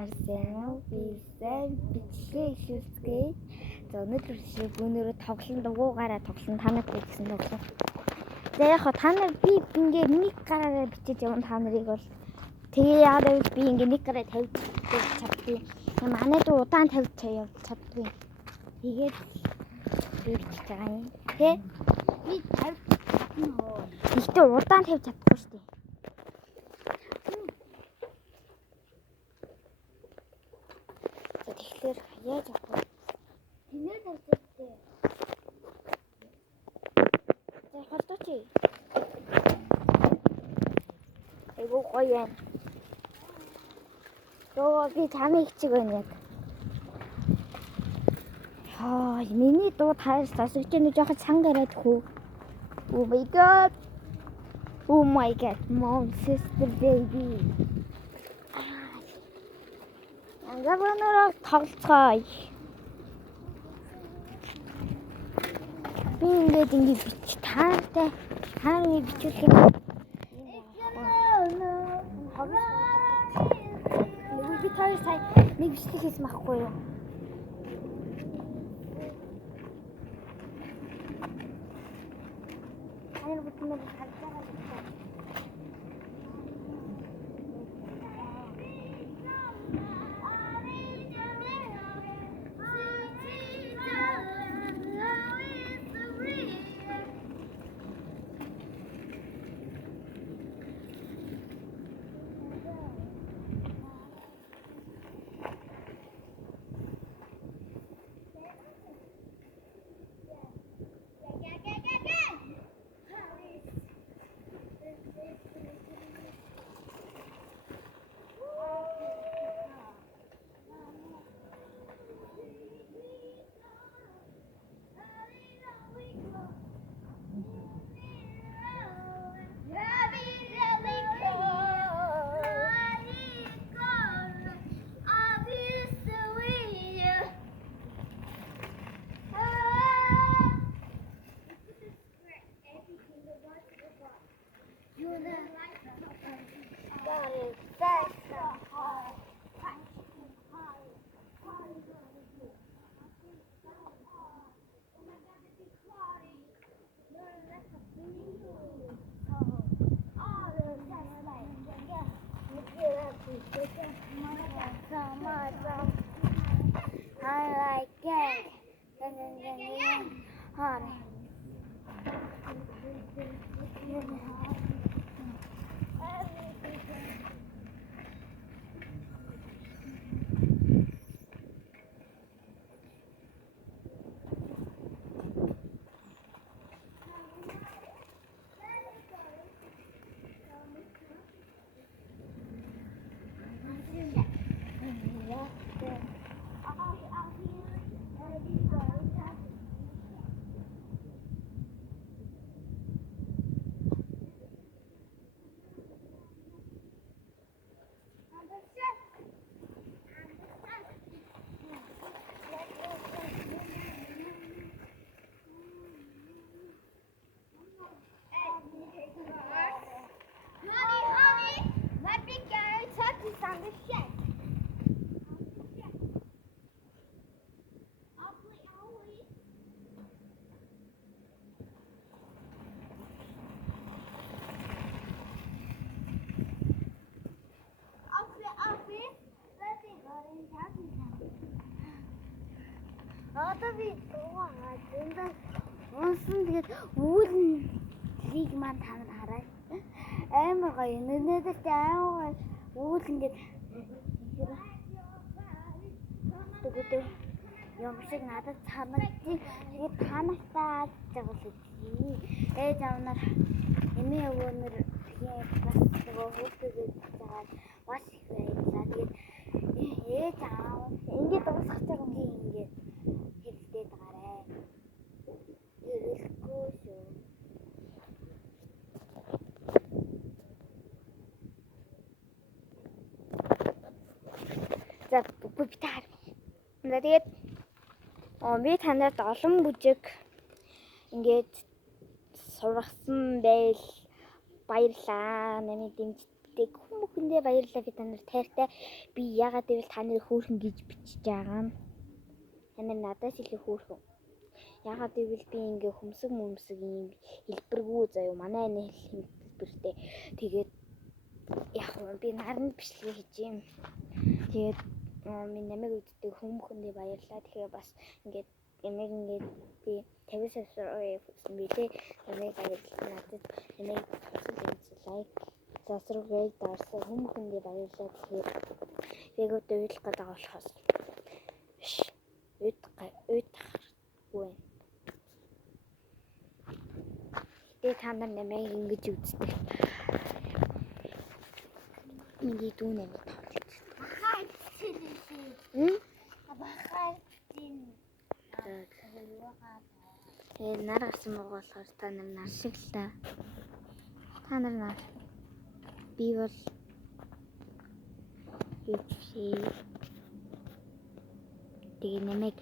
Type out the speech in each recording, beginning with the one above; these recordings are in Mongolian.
нар сайн уу? Би сайн бичлээ эхлүүлцгээе. За өнөөдөр өнөөрөө тоглоом дугуугаараа тоглоом танад гэсэн тоглоом. За яг хаа та нар би ингээ нэг гараараа бичиж явна та нарыг бол тэгээ яагаад гэвэл би ингээ нэг гараа тавьж чаддгүй. Манай дуу удаан тавьж чаддгүй. Тэгээд би бичиж байгаа юм. Тэ? Би тавьж чадна уу? Ихтэй удаан тавьж чадахгүй шүү дээ. Тэгэхээр яаж авах вэ? Хинээр тавьчихъя. За холдооч. Эйгоо гоё юм. Доо би чамайг хичээг байна яг. Миний дуу таарч сонсогч нь жоохон цанга яриад хөө. Oh my god. Oh my god, mom, sister, baby. Ангаванараа тоглоцгоо. Би ингээд бич таартай хааны бичүүлэх юм. Би таар сая нэг бичлэг хийсэн байхгүй юу? Аяр бүтмээр харж байгаа юм. I like it. Одоо би дуугаа зөндөө унсан тэгээд үүлийг маань та нар хараа. Амар гоё. Өнөөдөр ч амар үүл ингээд тэгвэл юм шиг надад санагдчих. Тэгээд танахтаа жагвал үгүй. Ээж авнаар эмээ өвөнөр бас нөгөө хүүхдүүд жагаад маш их баярлаа. Тэгээд ээж аав ингээд дуусгах цаг ингээд хэлдээд гараа. Ирэлгүй шүү. За бүгдээр. Тэгээд би танад олон бүжиг ингээд сургасан байл баярлаа. Намайг дэмждэг хүн Хүмүүхэндээ баярлалаа би та нар тайртай. Би ягаад гэвэл та нарыг хөөрхөн гэж бичиж байгаа юм. Та нар надаас илүү хөөрхөн. Ягаад гэвэл би ингээ хөмсөг юм хэлбэргүй заяа манай энэ хэлбэртэй. Тэгээд яг би нарны бичлэгээ хийж юм. Тэгээд минь намайг үздэг хүмүүхэндээ баярлалаа. Тэгэхээр бас ингээд ямиг ингээд би 50 subscribe хийсэн билээ. Намайг баярлалаа. Надад намайг лайк subscribe дарсан хүмүүхэндээ баярлалаа. Тэгэхээр яг өдөөлөх гэдэг болохоос уйдахгүй. Тэгээ та нар намайг ингэж үздэг. Миний дүү намайг тоглож. Тэгээд нар гарсан байгаа болохоор та нар нар шиг л та. Та нар нар. Би бол тэгээ намайг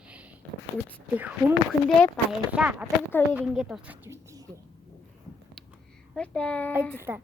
үздэг хүмүүхэндээ баярлалаа. Одоо бид хоёр ингэж дуусгаж үзлээ. Баярлалаа.